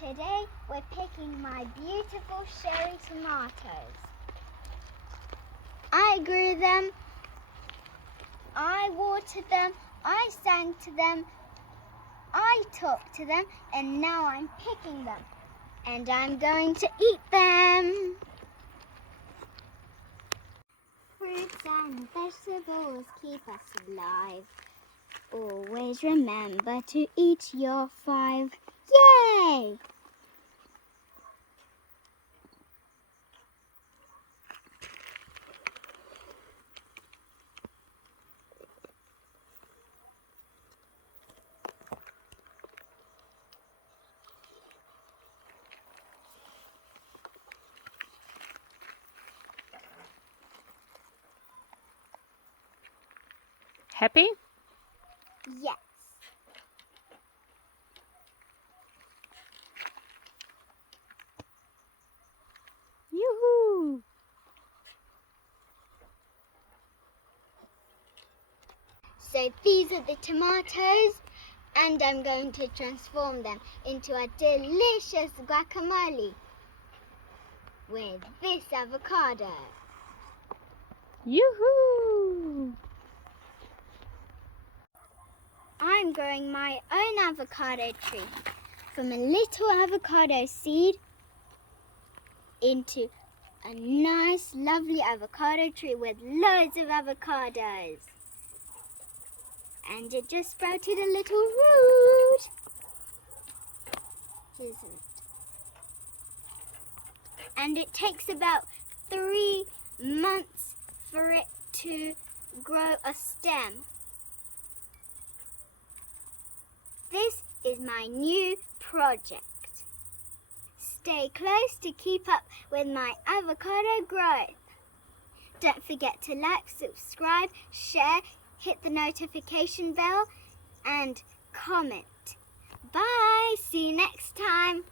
Today we're picking my beautiful cherry tomatoes. I grew them, I watered them, I sang to them, I talked to them, and now I'm picking them. And I'm going to eat them. Fruits and vegetables keep us alive. Always remember to eat your 5. Yay! Happy? Yes. Yoo-hoo! So these are the tomatoes, and I'm going to transform them into a delicious guacamole with this avocado. Yoo-hoo! I'm growing my own avocado tree from a little avocado seed into a nice, lovely avocado tree with loads of avocados. And it just sprouted a little root. Isn't it? And it takes about 3 months for it to grow a stem. This is my new project. Stay close to keep up with my avocado growth. Don't forget to like, subscribe, share, hit the notification bell, and comment. Bye! See you next time.